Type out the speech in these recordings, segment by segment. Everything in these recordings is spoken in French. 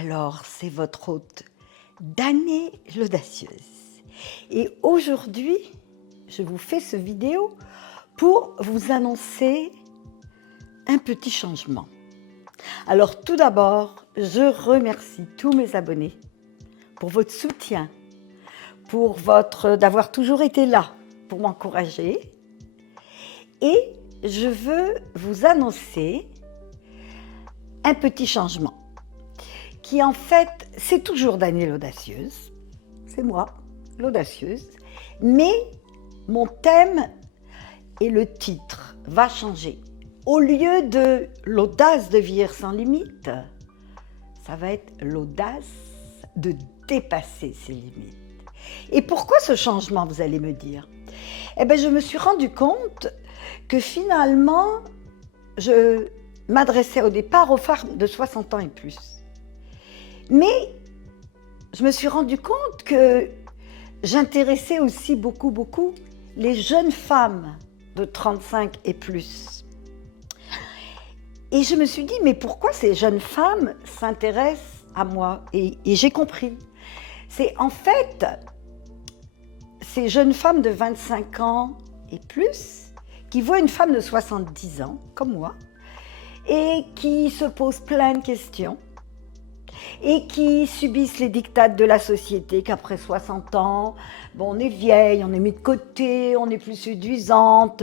Alors, c'est votre hôte, Danae l'Audacieuse. Et aujourd'hui, je vous fais ce vidéo pour vous annoncer un petit changement. Alors, tout d'abord, je remercie tous mes abonnés pour votre soutien, pour d'avoir toujours été là pour m'encourager. Et je veux vous annoncer un petit changement qui en fait, c'est toujours Danae l'Audacieuse, c'est moi, l'Audacieuse, mais mon thème et le titre va changer. Au lieu de l'audace de vieillir sans limite, ça va être l'audace de dépasser ses limites. Et pourquoi ce changement, vous allez me dire? Eh bien, je me suis rendu compte que finalement, je m'adressais au départ aux femmes de 60 ans et plus. Mais je me suis rendu compte que j'intéressais aussi beaucoup les jeunes femmes de 35 et plus. Et je me suis dit, mais pourquoi ces jeunes femmes s'intéressent à moi? Et j'ai compris. C'est en fait ces jeunes femmes de 25 ans et plus qui voient une femme de 70 ans, comme moi, et qui se posent plein de questions et qui subissent les diktats de la société, qu'après 60 ans, bon, on est vieille, on est mis de côté, on n'est plus séduisante.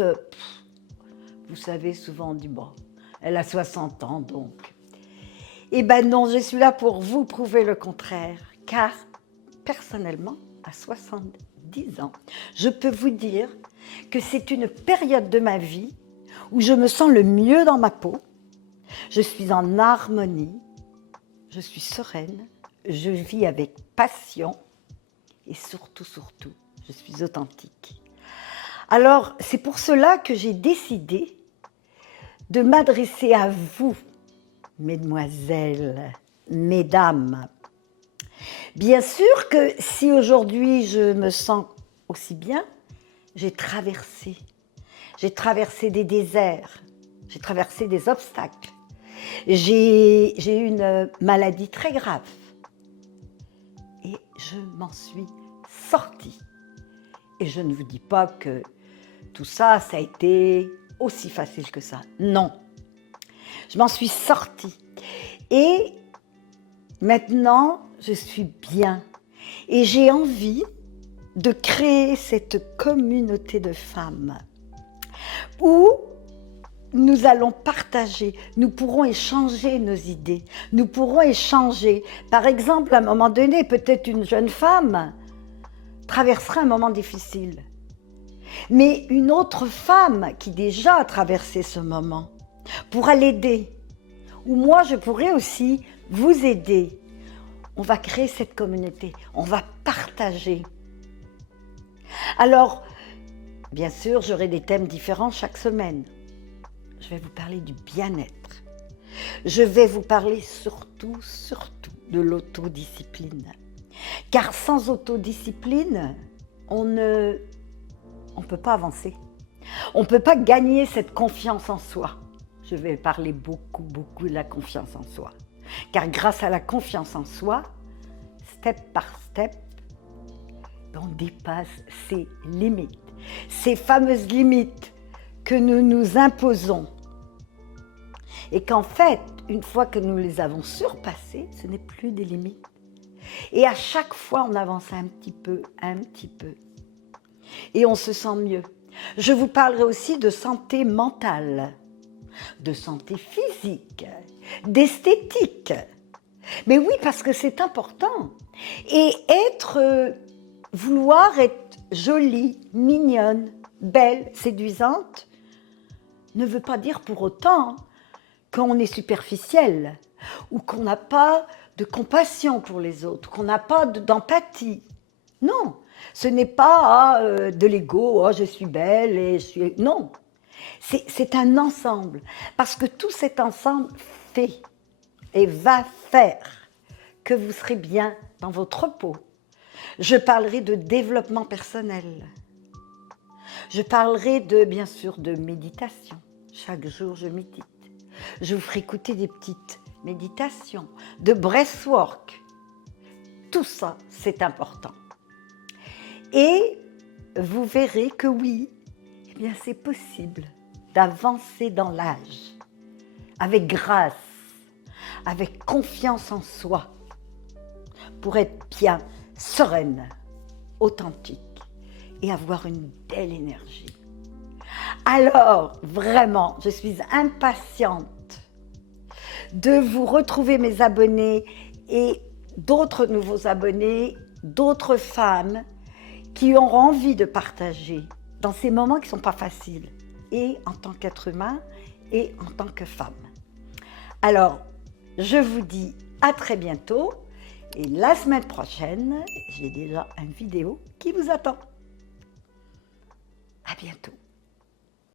Vous savez, souvent on dit, bon, elle a 60 ans donc. Eh ben non, je suis là pour vous prouver le contraire, car personnellement, à 70 ans, je peux vous dire que c'est une période de ma vie où je me sens le mieux dans ma peau, je suis en harmonie, je suis sereine, je vis avec passion et surtout, je suis authentique. Alors, c'est pour cela que j'ai décidé de m'adresser à vous, mesdemoiselles, mesdames. Bien sûr que si aujourd'hui je me sens aussi bien, j'ai traversé des déserts, j'ai traversé des obstacles. J'ai eu une maladie très grave et je m'en suis sortie. Et je ne vous dis pas que tout ça, ça a été aussi facile que ça. Non, je m'en suis sortie. Et maintenant, je suis bien. Et j'ai envie de créer cette communauté de femmes où nous allons partager, nous pourrons échanger nos idées, nous pourrons échanger. Par exemple, à un moment donné, peut-être une jeune femme traversera un moment difficile. Mais une autre femme qui déjà a traversé ce moment pourra l'aider. Ou moi, je pourrais aussi vous aider. On va créer cette communauté, on va partager. Alors, bien sûr, j'aurai des thèmes différents chaque semaine. Je vais vous parler du bien-être. Je vais vous parler surtout de l'autodiscipline. Car sans autodiscipline, on ne peut pas avancer. On ne peut pas gagner cette confiance en soi. Je vais parler beaucoup de la confiance en soi. Car grâce à la confiance en soi, step par step, on dépasse ses limites. Ces fameuses limites que nous nous imposons. Et qu'en fait, une fois que nous les avons surpassées, ce n'est plus des limites. Et à chaque fois, on avance un petit peu. Et on se sent mieux. Je vous parlerai aussi de santé mentale, de santé physique, d'esthétique. Mais oui, parce que c'est important. Et vouloir être jolie, mignonne, belle, séduisante, ne veut pas dire pour autant qu'on est superficiel ou qu'on n'a pas de compassion pour les autres, qu'on n'a pas d'empathie. Non, ce n'est pas de l'ego, oh, je suis belle et je suis... Non, c'est un ensemble. Parce que tout cet ensemble fait et va faire que vous serez bien dans votre peau. Je parlerai de développement personnel. Je parlerai bien sûr de méditation. Chaque jour, je médite. Je vous ferai écouter des petites méditation, de breathwork. Tout ça, c'est important. Et vous verrez que oui, eh bien c'est possible d'avancer dans l'âge, avec grâce, avec confiance en soi, pour être bien, sereine, authentique et avoir une belle énergie. Alors, vraiment, je suis impatiente de vous retrouver, mes abonnés, et d'autres nouveaux abonnés, d'autres femmes qui auront envie de partager dans ces moments qui ne sont pas faciles, et en tant qu'être humain et en tant que femme. Alors, je vous dis à très bientôt, et la semaine prochaine, j'ai déjà une vidéo qui vous attend. À bientôt.